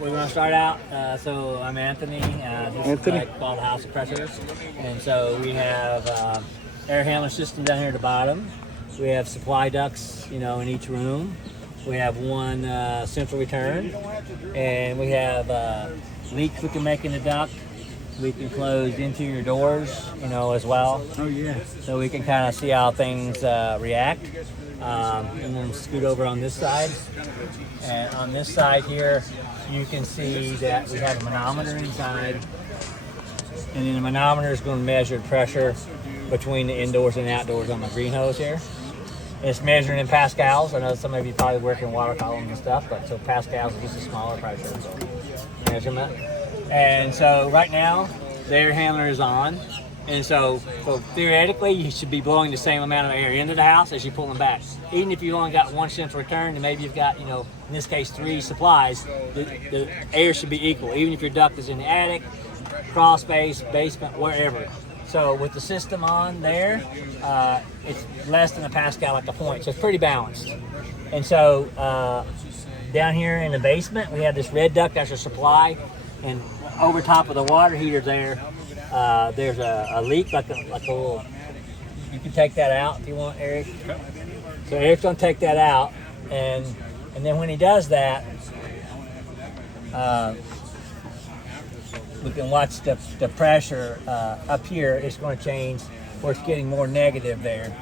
We're going to start out. So I'm Anthony. This is like called House of Pressures. And so we have air handler system down here at the bottom. We have supply ducts, in each room. We have one central return. And we have leaks we can make in the duct. We can close interior doors, as well. Oh, yeah. So we can kind of see how things react. And then scoot over on this side. And on this side here, you can see that we have a manometer inside. And then the manometer is going to measure pressure between the indoors and outdoors on the green hose here. It's measured in pascals. I know some of you probably work in water columns and stuff, but so pascals is just a smaller pressure measurement. And so right now, the air handler is on. And so theoretically, you should be blowing the same amount of air into the house as you pull them back. Even if you only got one central return, and maybe you've got, in this case, 3 supplies, the air should be equal, even if your duct is in the attic, crawl space, basement, wherever. So with the system on there, it's less than a pascal at the point, so it's pretty balanced. And so down here in the basement, we have this red duct, that's a supply, and over top of the water heater there, there's a leak, like a little. You can take that out if you want, Eric. So Eric's gonna take that out, and then when he does that, we can watch the pressure up here. It's going to change, where it's getting more negative there.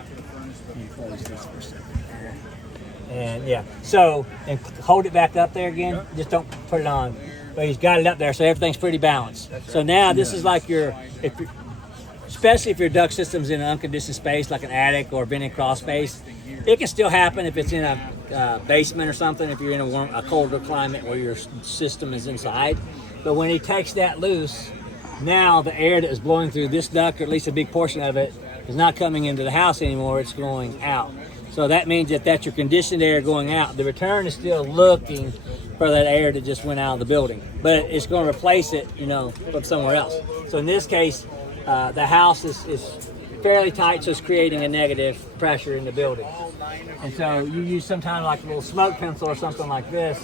Let me close this for a second here. And yeah, so and hold it back up there again. Just don't put it on. But he's got it up there, so everything's pretty balanced. So now this is like especially if your duct system's in an unconditioned space, like an attic or vented crawl space. It can still happen if it's in a basement or something, if you're in a colder climate where your system is inside. But when he takes that loose, now the air that is blowing through this duct, or at least a big portion of it, is not coming into the house anymore, it's going out. So that means that that's your conditioned air going out. The return is still looking for that air that just went out of the building, but it's going to replace it, from somewhere else. So in this case, the house is fairly tight, so it's creating a negative pressure in the building. And so you use some kind of like a little smoke pencil or something like this,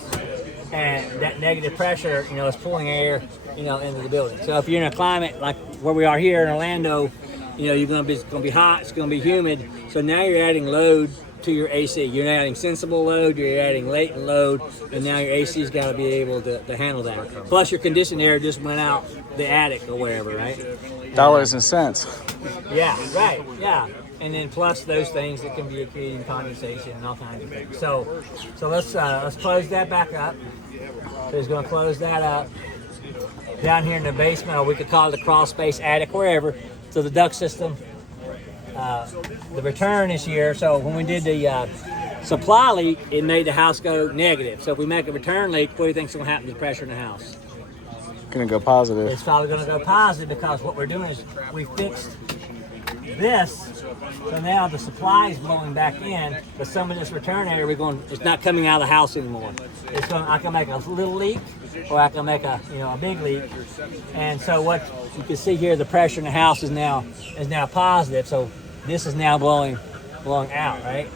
and that negative pressure, is pulling air, into the building. So if you're in a climate like where we are here in Orlando, it's going to be hot, it's going to be humid. So now you're adding load to your AC. You're adding sensible load, you're adding latent load, and now your AC's got to be able to handle that. Plus your conditioned air just went out the attic or wherever, right? Dollars and cents. Yeah, right, yeah. And then plus those things that can be creating condensation and all kinds of things. So let's close that back up. So he's going to close that up. Down here in the basement, or we could call it the crawl space, attic, wherever. So the duct system, the return is here. So when we did the supply leak, it made the house go negative. So if we make a return leak, what do you think is going to happen to the pressure in the house? Going to go positive. It's probably going to go positive because what we're doing is we fixed this. So now the supply is blowing back in, but some of this return air, it's not coming out of the house anymore. I can make a little leak, or I can make a big leak. And so what you can see here, the pressure in the house is now positive. So this is now blowing out, right?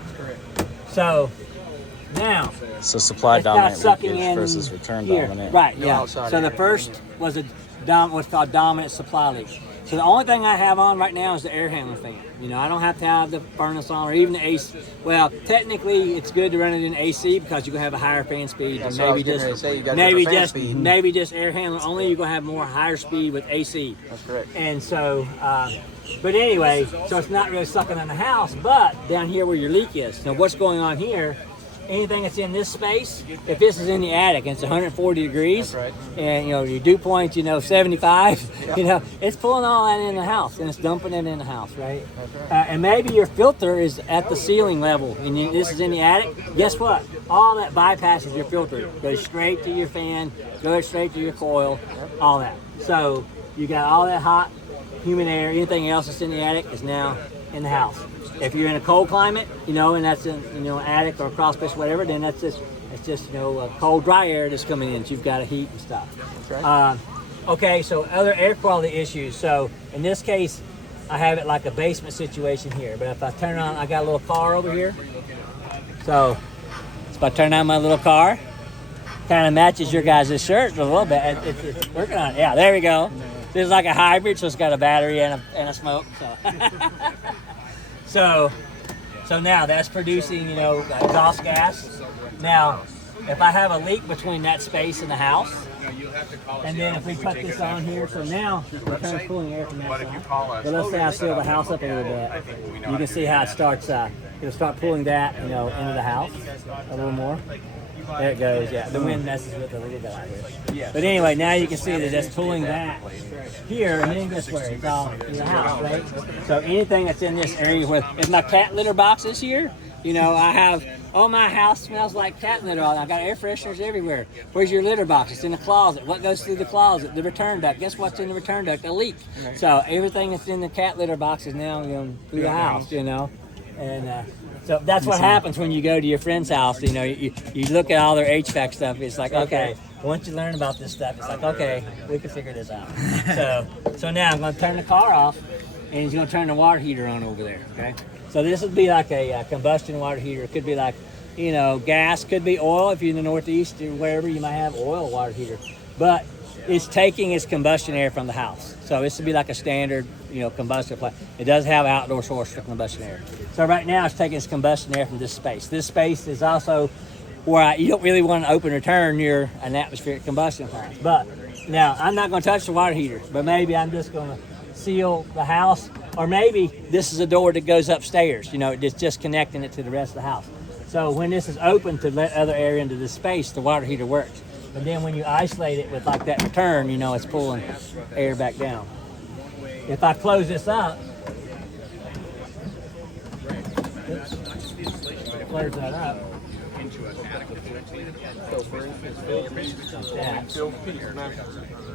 So now, so supply dominant leakage versus return here. Dominant. Right, yeah. So the first was what's called dominant supply leak. So the only thing I have on right now is the air handler fan. I don't have to have the furnace on or even the AC. Well, technically, it's good to run it in AC because you're gonna have a higher fan speed. That's and maybe just air handler only. You're gonna have more higher speed with AC. That's correct. And so, but anyway, so it's not really sucking in the house. But down here where your leak is, now what's going on here? Anything that's in this space, if this is in the attic and it's 140 degrees, right. And your dew point, 75, Yep. it's pulling all that in the house and it's dumping it in the house, right? That's right. And maybe your filter is at the ceiling level and this is in the attic. Guess what? All that bypasses your filter, goes straight to your fan, goes straight to your coil, all that. So you got all that hot, humid air. Anything else that's in the attic is now in the house. If you're in a cold climate, and that's in attic or crawl space, whatever, then it's just cold, dry air that's coming in. So you've got to heat and stuff. That's right. Okay, so other air quality issues. So in this case, I have it like a basement situation here. But if I turn on, I got a little car over here. So if I turn on my little car, kind of matches your guys' shirt a little bit. It's working on it. Yeah, there we go. This is like a hybrid, so it's got a battery and a smoke. So, so now that's producing, you know, exhaust gas. Now, if I have a leak between that space and the house, and then if we put this on here, so now we're kind of pulling air from that side. But let's say I seal the house up a little bit. You can see how it starts. It'll start pulling that, you know, into the house a little more. There it goes. Yeah, the wind messes with it a little bit out here. But anyway, now you can see that it's pulling that here, and then this way it's all in the house, right? So anything that's in this area, where if my cat litter box is here, you know, I have, oh, my house smells like cat litter. I got air fresheners everywhere. Where's your litter box? It's in the closet. What goes through the closet? The return duct. Guess what's in the return duct? A leak. So everything that's in the cat litter box is now, you know, through the house, you know. And so that's what happens when you go to your friend's house. You know, you look at all their HVAC stuff. It's like, okay, once you learn about this stuff, it's like, okay, we can figure this out. So now I'm going to turn the car off, and he's going to turn the water heater on over there, okay? So this would be like a combustion water heater. It could be like, you know, gas, could be oil. If you're in the Northeast or wherever, you might have oil water heater. But it's taking its combustion air from the house. So this would be like a standard, you know, combustion plant. It does have outdoor source for combustion air. So right now it's taking its combustion air from this space. This space is also where you don't really want an open return near an atmospheric combustion plant. But now I'm not going to touch the water heater, but maybe I'm just going to seal the house, or maybe this is a door that goes upstairs. You know, it's just connecting it to the rest of the house. So when this is open to let other air into this space, the water heater works. But then when you isolate it with like that return, you know, it's pulling air back down. If I close this up, close that up.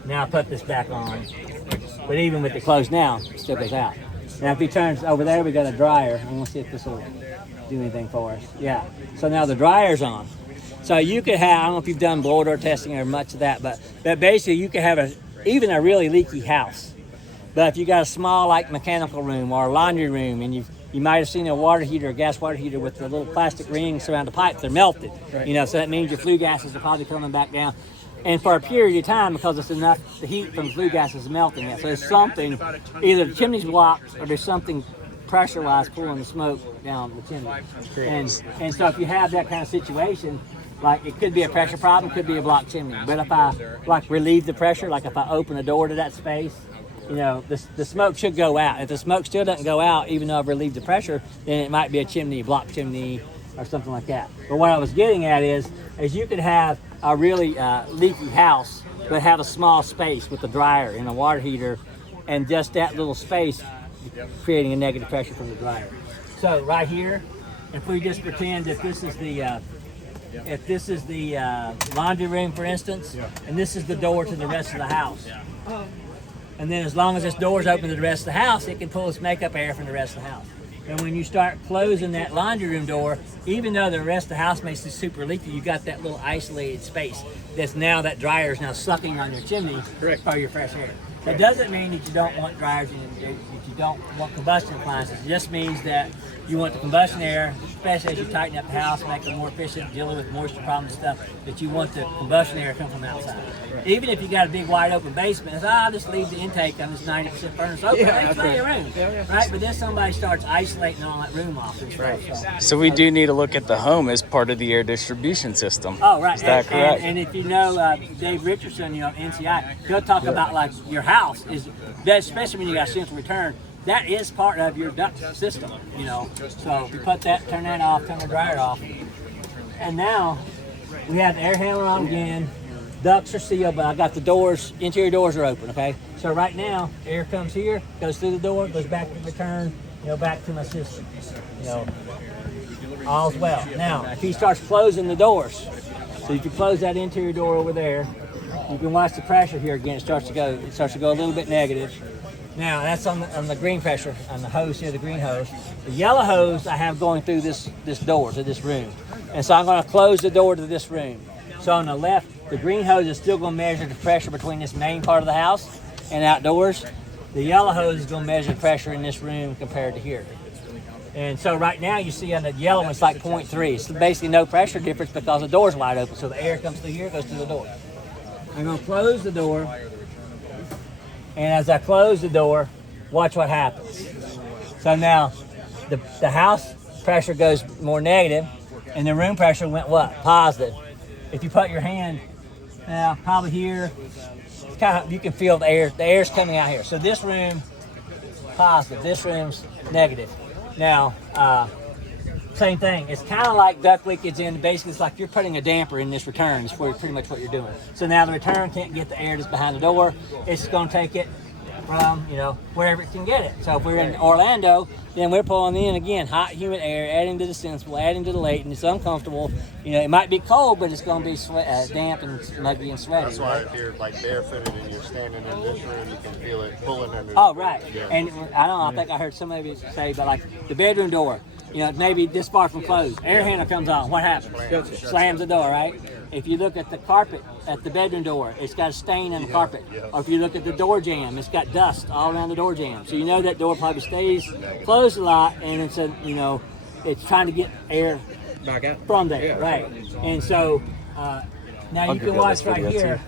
Now I put this back on. But even with it closed now, it still goes out. Now if he turns over there, we got a dryer. I'm gonna see if this will do anything for us. Yeah. So now the dryer's on. So you could have, I don't know if you've done blower door testing or much of that, but basically you could have even a really leaky house. But if you got a small like mechanical room or a laundry room, and you might have seen a water heater, a gas water heater with the little plastic rings around the pipes, they're melted. Right. You know, so that means your flue gases are probably coming back down. And for a period of time, because it's enough, the heat from the flue gas is melting it. So there's something, either the chimney's blocked or there's something pressure-wise pulling the smoke down the chimney. And so if you have that kind of situation, like it could be a pressure problem, could be a blocked chimney. But if I like relieve the pressure, like if I open a door to that space, you know, the smoke should go out. If the smoke still doesn't go out, even though I've relieved the pressure, then it might be a chimney, blocked chimney, or something like that. But what I was getting at is you could have a really leaky house, but have a small space with a dryer and a water heater, and just that little space creating a negative pressure from the dryer. So right here, if we just pretend that this is the laundry room, for instance, and this is the door to the rest of the house. And then as long as this door is open to the rest of the house, it can pull its makeup air from the rest of the house. And when you start closing that laundry room door, even though the rest of the house may be super leaky, you got that little isolated space that's now, that dryer is now sucking on your chimney for your fresh air. That doesn't mean that you don't want dryers and that you don't want combustion appliances. It just means that you want the combustion air, especially as you tighten up the house, make it more efficient, dealing with moisture problems and stuff, that you want the combustion air to come from outside. Even if you got a big wide open basement, it's, I'll just leave the intake on this 90% furnace open, there's plenty of room, right? But then somebody starts isolating all that room off. So we do need to look at the home as part of the air distribution system. Oh, right. Is that correct? And if you know Dave Richardson, you know, NCI, he'll talk about like your house is, that, especially when you got central return, that is part of your duct system, you know. So if you put that, turn that off, turn the dryer off. And now we have the air handler on again. Ducts are sealed, but I got the doors, interior doors are open, okay? So right now, air comes here, goes through the door, goes back to the return, you know, back to my system. You know, all's well. Now, if he starts closing the doors, so you can close that interior door over there, you can watch the pressure here again. It starts to go a little bit negative. Now that's on the green pressure, on the hose here, the green hose. The yellow hose I have going through this door to this room. And so I'm going to close the door to this room. So on the left, the green hose is still going to measure the pressure between this main part of the house and outdoors. The yellow hose is going to measure the pressure in this room compared to here. And so right now you see on the yellow one, it's like 0.3. It's basically no pressure difference because the door's wide open. So the air comes through here, goes through the door. I'm gonna close the door. And as I close the door, watch what happens. So now the house pressure goes more negative and the room pressure went what? Positive. If you put your hand now probably here, it's kind of, you can feel the air's coming out here. So this room, positive, this room's negative. Now, same thing. It's kind of like duct leakage in, basically it's like you're putting a damper in this return. It's pretty much what you're doing. So now the return can't get the air that's behind the door. It's going to take it from, wherever it can get it. So if we're in Orlando, then we're pulling in again hot, humid air, adding to the sensible, adding to the latent. It's uncomfortable. It might be cold, but it's going to be damp and muggy and sweaty. That's why if you're like barefooted and you're standing in this room, you can feel it pulling under. Oh, right. Yeah. And I don't know. I think I heard somebody say, but like the bedroom door, maybe this far from closed. Air handle comes on. What happens? Slams the door, right? If you look at the carpet at the bedroom door, it's got a stain on the carpet. Or if you look at the door jamb, it's got dust all around the door jamb. So that door probably stays closed a lot, and it's it's trying to get air back out from there, right? And so now you can watch right here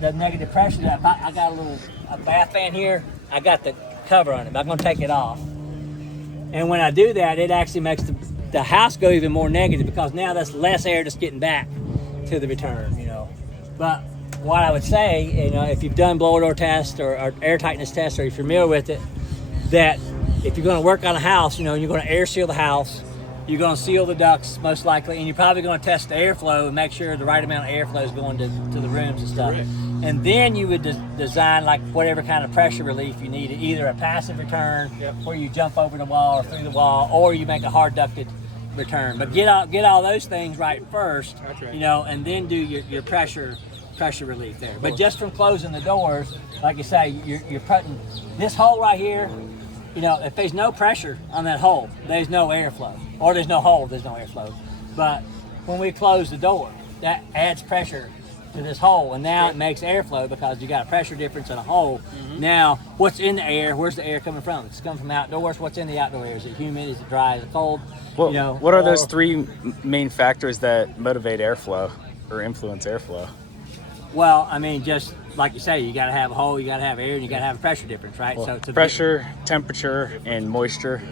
the negative pressure. That I got a bath fan here. I got the cover on it, but I'm going to take it off. And when I do that, it actually makes the house go even more negative because now that's less air just getting back to the return, But what I would say, if you've done blower door test or air tightness test, or you're familiar with it, that if you're going to work on a house, you're going to air seal the house, you're going to seal the ducts most likely, and you're probably going to test the airflow and make sure the right amount of airflow is going to the rooms and stuff. And then you would design like whatever kind of pressure relief you need, either a passive return where you jump over the wall or through the wall, or you make a hard ducted return. But get all those things right first, and then do your pressure relief there. But just from closing the doors, like you say, you're putting this hole right here. If there's no pressure on that hole, there's no airflow, or there's no hole, there's no airflow. But when we close the door, that adds pressure to this hole, and now it makes airflow because you got a pressure difference in a hole. Now, what's in the air? Where's the air coming from? It's coming from outdoors. What's in the outdoor air? Is it humid? Is it dry? Is it cold? Well, what are those three main factors that motivate airflow or influence airflow? Well, just like you say, you got to have a hole, you got to have air, and you got to have a pressure difference, right? Well, so it's pressure, temperature, and moisture.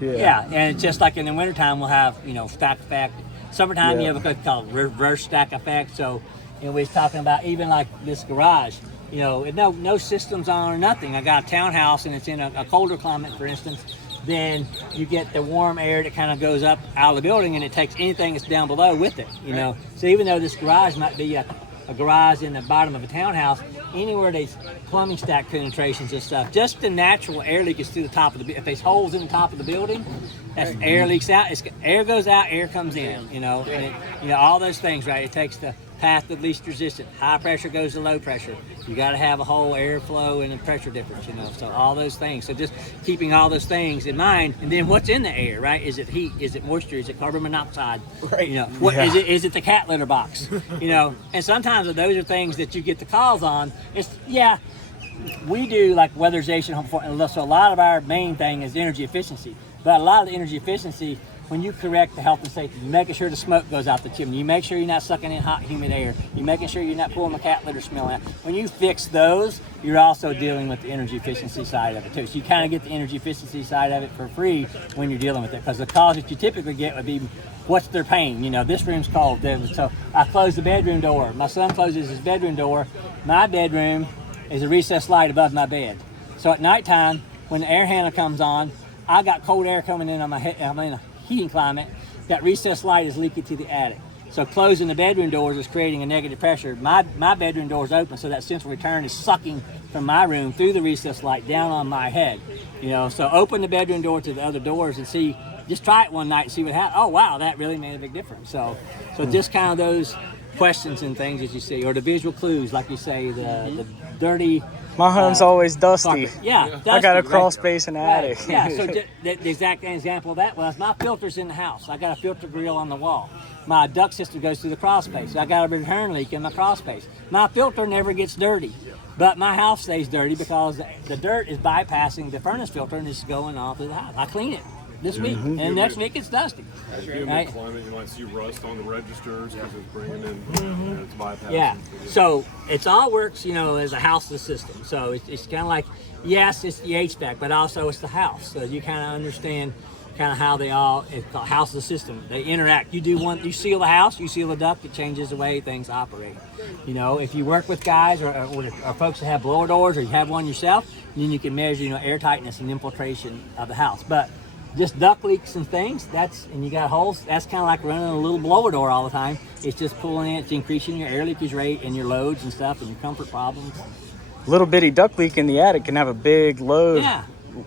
Yeah, and it's just like in the wintertime, we'll have, stack effect. Summertime, you have what's called reverse stack effect. So, we was talking about even like this garage, no systems on or nothing. I got a townhouse and it's in a colder climate, for instance. Then you get the warm air that kind of goes up out of the building, and it takes anything that's down below with it, So even though this garage might be a garage in the bottom of a townhouse, anywhere there's plumbing stack penetrations and stuff, just the natural air leakage through the top of the, if there's holes in the top of the building, that's air leaks out, air goes out, air comes in, and it, all those things, right? It takes the path of least resistance. High pressure goes to low pressure. You got to have a whole airflow and a pressure difference, so all those things. So just keeping all those things in mind, and then what's in the air, right? Is it heat? Is it moisture? Is it carbon monoxide? Right. Is it the cat litter box? And sometimes those are things that you get the calls on. We do like weatherization, so a lot of our main thing is energy efficiency. But a lot of the energy efficiency, when you correct the health and safety, you're making sure the smoke goes out the chimney. You make sure you're not sucking in hot, humid air. You're making sure you're not pulling the cat litter smell out. When you fix those, you're also dealing with the energy efficiency side of it too. So you kind of get the energy efficiency side of it for free when you're dealing with it. Because the calls that you typically get would be, what's their pain? This room's cold. So I close the bedroom door. My son closes his bedroom door. My bedroom is a recessed light above my bed. So at nighttime, when the air handle comes on, I got cold air coming in on my head. I'm in a heating climate. That recessed light is leaking to the attic. So closing the bedroom doors is creating a negative pressure. My bedroom door is open, so that central return is sucking from my room through the recessed light down on my head. So open the bedroom door to the other doors and see. Just try it one night and see what happens. Oh wow, that really made a big difference. So just kind of questions and things that you see, or the visual clues, like you say, the dirty. My home's always dusty. Carpet. Yeah, dusty, I got a right? crawl space in the attic. Yeah, so the exact example of that was my filter's in the house. I got a filter grill on the wall. My duct system goes through the crawl space. So I got a return leak in my crawl space. My filter never gets dirty, but my house stays dirty because the dirt is bypassing the furnace filter and it's going off to the house. I clean it this week, and next week it's dusty. As you Right? climate, you might see rust on the registers because it's bringing in, it's bypassing. Yeah, so it's all works, as a houseless system. So it's kind of like, yes, it's the HVAC, but also it's the house. So you kind of understand kind of how it's called houseless system. They interact. You seal the house, you seal the duct, it changes the way things operate. If you work with guys or folks that have blower doors, or you have one yourself, then you can measure, air tightness and infiltration of the house. But just duct leaks and things, and you got holes, that's kind of like running a little blower door all the time. It's just pulling it, it's increasing your air leakage rate and your loads and stuff and your comfort problems. Little bitty duct leak in the attic can have a big load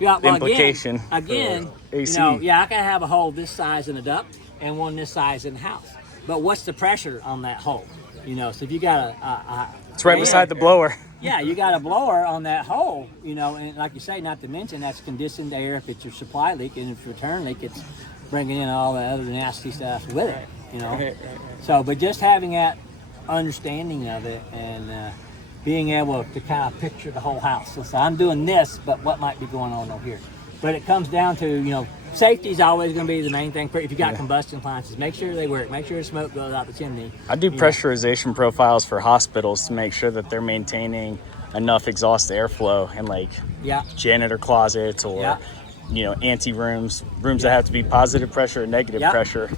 Well, implication. Again, AC. I gotta have a hole this size in the duct and one this size in the house. But what's the pressure on that hole? So if you got It's right beside the blower. Yeah, you got a blower on that hole, and like you say, not to mention that's conditioned air if it's your supply leak, and if it's return leak, it's bringing in all the other nasty stuff with it, So, but just having that understanding of it and being able to kind of picture the whole house. So I'm doing this, but what might be going on over here? But it comes down to, safety is always going to be the main thing. If you got combustion appliances, make sure they work. Make sure the smoke goes out the chimney. I do pressurization profiles for hospitals to make sure that they're maintaining enough exhaust airflow in janitor closets or ante rooms that have to be positive pressure and negative pressure.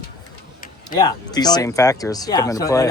Yeah. These same factors come into play. It